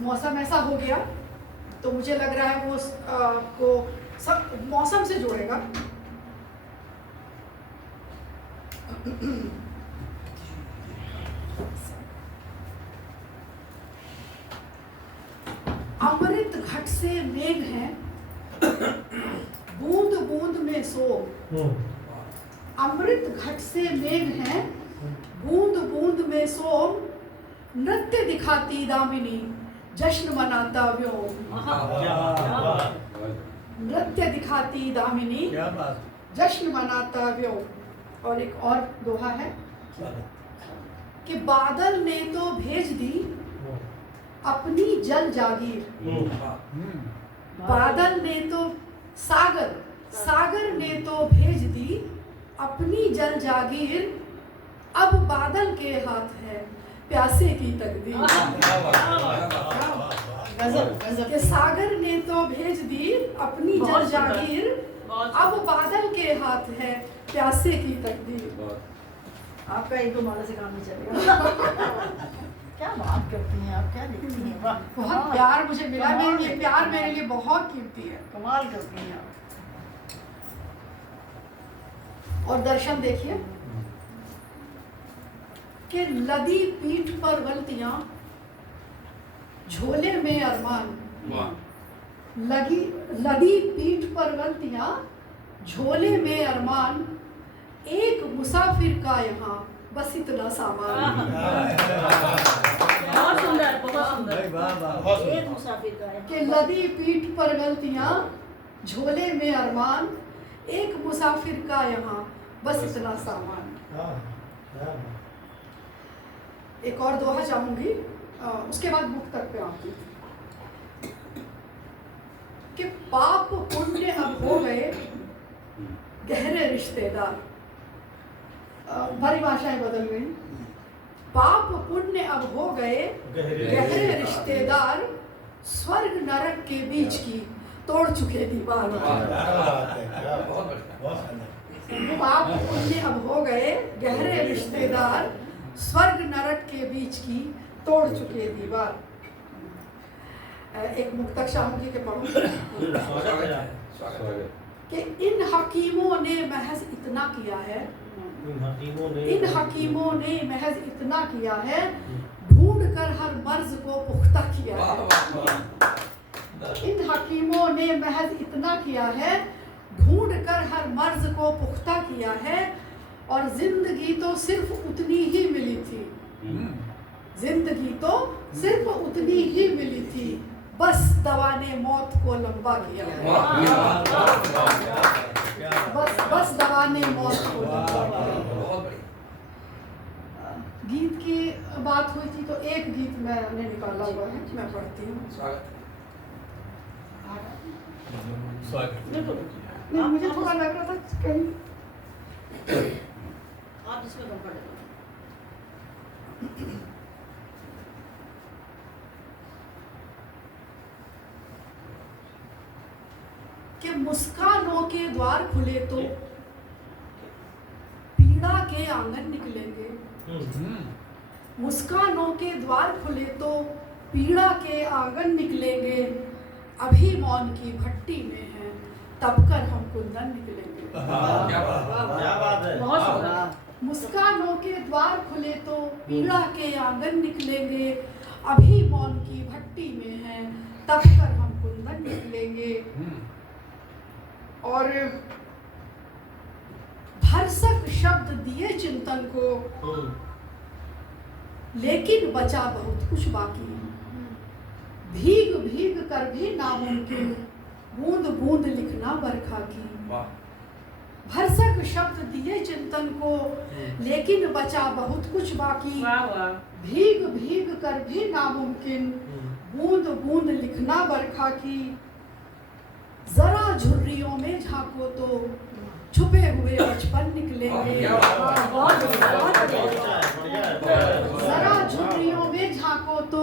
मौसम ऐसा हो गया तो मुझे लग रहा है वो को सब मौसम से जोड़ेगा। अमृत घट से मेघ है, बूंद बूंद में सो। अमृत घट से मेघ है, बूंद बूंद में सो। नृत्य दिखाती दामिनी, जश्न मनाता व्योम। नृत्य दिखाती दामिनी, जश्न मनाता व्योम। और एक और दोहा है कि बादल ने तो भेज दी अपनी जल जागीर। बादल ने तो सागर ने तो भेज दी अपनी जल जागीर। अब बादल के हाथ है प्यासे की तकदीर। कि सागर ने तो भेज दी अपनी जल जागीर, अब बादल के हाथ है प्यासे की तकदीर। आपका एक दो माला से काम नहीं चलेगा। क्या बात करती हैं आप, क्या लिखती हैं, वाह। बहुत प्यार मुझे मिला, मेरे ये प्यार मेरे लिए बहुत कीमती है। कमाल करती हैं आप। और दर्शन देखिए कि लदी पीठ पर गलतियां, झोले में अरमान। लदी पीठ पर गलतियां, झोले में अरमान। एक मुसाफिर का यहाँ बस इतना सामान। बहुत सुंदर, बहुत सुंदर। एक मुसाफिर का है कि लदी पीठ पर गलतियां, झोले में अरमान। एक मुसाफिर का यहाँ बस इतना सामान। एक और दोहा चाहूंगी, उसके बाद मुक्तक पे आऊंगी। कि पाप पुण्य अब हो गए गहरे रिश्तेदार। परिभाषाएं बदल गई। पाप पुण्य अब हो गए गहरे रिश्तेदार। स्वर्ग नरक के बीच की तोड़ चुके दीवार। पाप पुण्य अब हो गए गहरे रिश्तेदार। स्वर्ग नरक के बीच की तोड़ चुके दीवार। एक मुक्तक चाहूंगी कि पढ़ूं कि इन हकीमों ने महज इतना किया है। इन हकीमों ने महज इतना किया है, ढूंढ कर हर मर्ज को पुख्ता किया है। इन हकीमों ने महज इतना किया है, ढूंढ कर हर मर्ज को पुख्ता किया है। और जिंदगी तो सिर्फ उतनी ही मिली थी। जिंदगी तो सिर्फ उतनी ही मिली थी, बस दवा ने मौत को लंबा किया है। बस दवा ने मौत को लंबा किया है। गीत की बात हुई थी तो एक गीत मैंने निकाला हुआ है, मैं पढ़ती हूँ। मुझे थोड़ा लग रहा था कहीं आप जिसमें कंफर्टेबल। कि मुस्कानों के द्वार खुले तो पीड़ा के आंगन निकलेंगे। मुस्कानों के द्वार खुले तो पीड़ा के आंगन निकलेंगे। अभी मौन की भट्टी में है, तब कर हम कुंदन निकलेंगे। क्या बात है, बहुत सुंदर। मुस्कानों के द्वार खुले तो पीड़ा के आंगन निकलेंगे। अभी मौन की भट्टी में है, तब कर हम कुंदन निकलेंगे। और भरसक शब्द दिए चिंतन को, लेकिन बचा बहुत कुछ बाकी। भीग भीग कर भी नामुमकिन, बूंद बूंद लिखना बरखा की। भरसक शब्द दिए चिंतन को, लेकिन बचा बहुत कुछ बाकी। भीग भीग कर भी नामुमकिन, बूंद बूंद लिखना बरखा की। जरा झुर्रियों में झांको तो छुपे हुए बचपन निकलेंगे। जरा झुर्रियों में झांको तो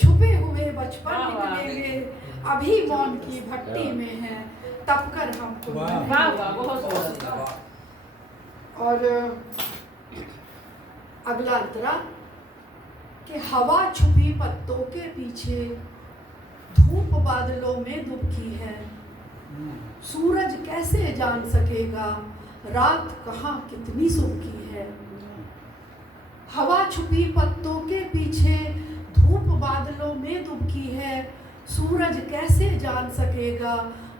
छुपे हुए बचपन निकलेंगे। अभी मौन की भट्टी में है, तब कर हम और अगला अंतरा कि हवा छुपी पत्तों के पीछे धूप बादलों में दुबकी है। सूरज कैसे जान सकेगा रात कहाँ कितनी सुबकी है। हवा छुपी पत्तों के पीछे धूप बादलों में दुबकी है। सूरज कैसे जान सकेगा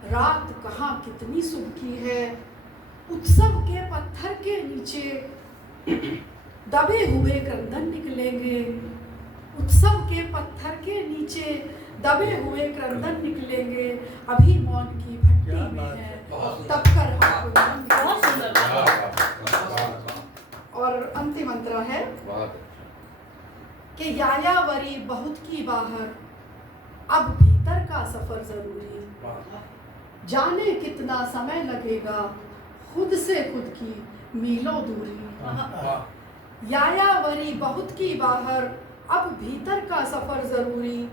रात कहाँ कितनी सुबकी है। उत्सव के पत्थर के नीचे दबे हुए क्रंदन निकलेंगे। उत्सव के पत्थर के नीचे दबे हुए क्रंदन निकलेंगे। अभी मौन की भट्टी में है तब कर हम क्रंदन निकलेंगे। और अंतिम मंत्र है कि यायावरी बहुत की बाहर अब भीतर का सफर जरूरी। जाने कितना समय लगेगा खुद से खुद की मीलों दूरी। यायावरी बहुत की बाहर अब भीतर का सफर जरूरी।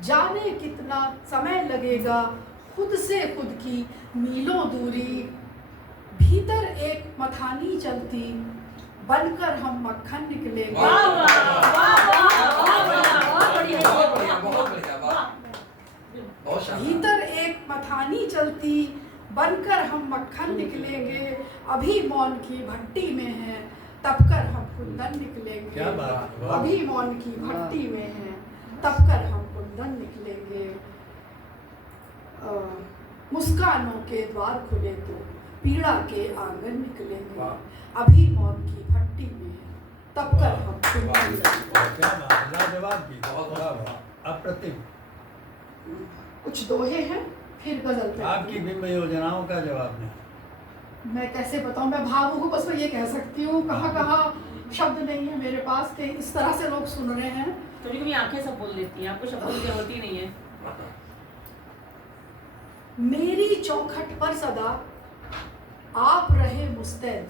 जाने कितना समय लगेगा खुद से खुद की मीलों दूरी। भीतर एक मथानी चलती बनकर हम मक्खन निकलेंगे। भीतर एक मथानी चलती बनकर हम मक्खन निकलेंगे। अभी मौन की भट्टी में है तब कर हम कुंदन निकलेंगे। अभी मौन की भट्टी में है तब कर हम कुंदन निकलेंगे। मुस्कानों के द्वार खुले तो पीड़ा के आंगन निकलेंगे। अभी मौन की भट्टी में है तब कर हम कुंदन निकलेंगे। अप्रतिम। कुछ दोहे हैं फिर गजल पे। आपकी बिंब योजनाओं का जवाब नहीं। मैं कैसे बताऊं, मैं भावुक हूँ, बस मैं ये कह सकती हूँ कहाँ कहाँ शब्द नहीं है मेरे पास कि इस तरह से लोग सुन रहे हैं। कभी कभी आंखें सब बोल देती हैं, आपको शब्दों की जरूरत ही नहीं है। मेरी चौखट पर सदा आप रहे मुस्तैद।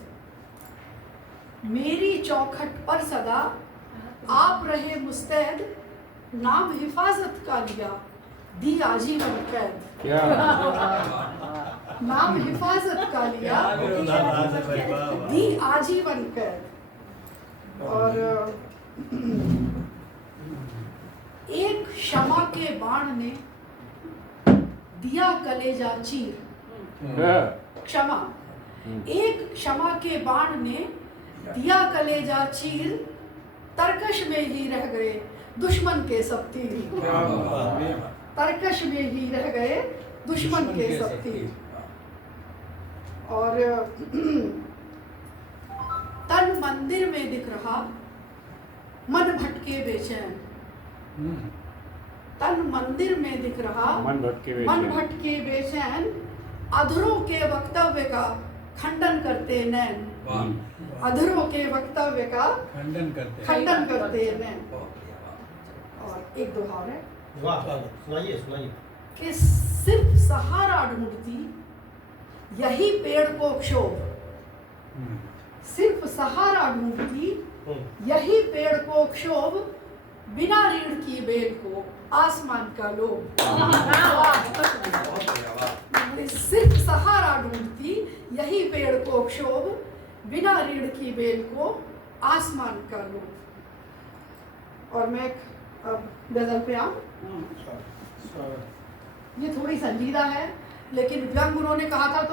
मेरी चौखट पर सदा आप रहे मुस्तैद। नाम हिफाजत का लिया दी आजीवन कैद। नाम हिफाजत का लिया दी आजीवन कैद। और एक क्षमा के बाण ने दिया कलेजा चीर। क्षमा, एक क्षमा के बाण ने दिया कलेजा चीर। तरकश में ही रह गए दुश्मन के सब तीर। तरकश में ही रह गए दुश्मन के सब तीर। और तन मंदिर में दिख रहा मन भटके बेचैन। तन मंदिर में दिख रहा मन भटके बेचैन। अधरों के वक्तव्य का खंडन करते नैन। अधरों के वक्तव्य का खंडन करते नैन। और एक दोहा है कि सिर्फ सहारा ढूंढती यही पेड़ को क्षोभ। सिर्फ सहारा ढूंढती यही पेड़ को क्षोभ। बिना रीढ़ की बेल को आसमान का लोभ। सिर्फ सहारा ढूंढती यही पेड़ को क्षोभ। बिना रीढ़ की बेल को आसमान का लोभ। और मैं अब गजल पे आऊं। ये थोड़ी संजीदा है लेकिन व्यंग उन्होंने कहा था तो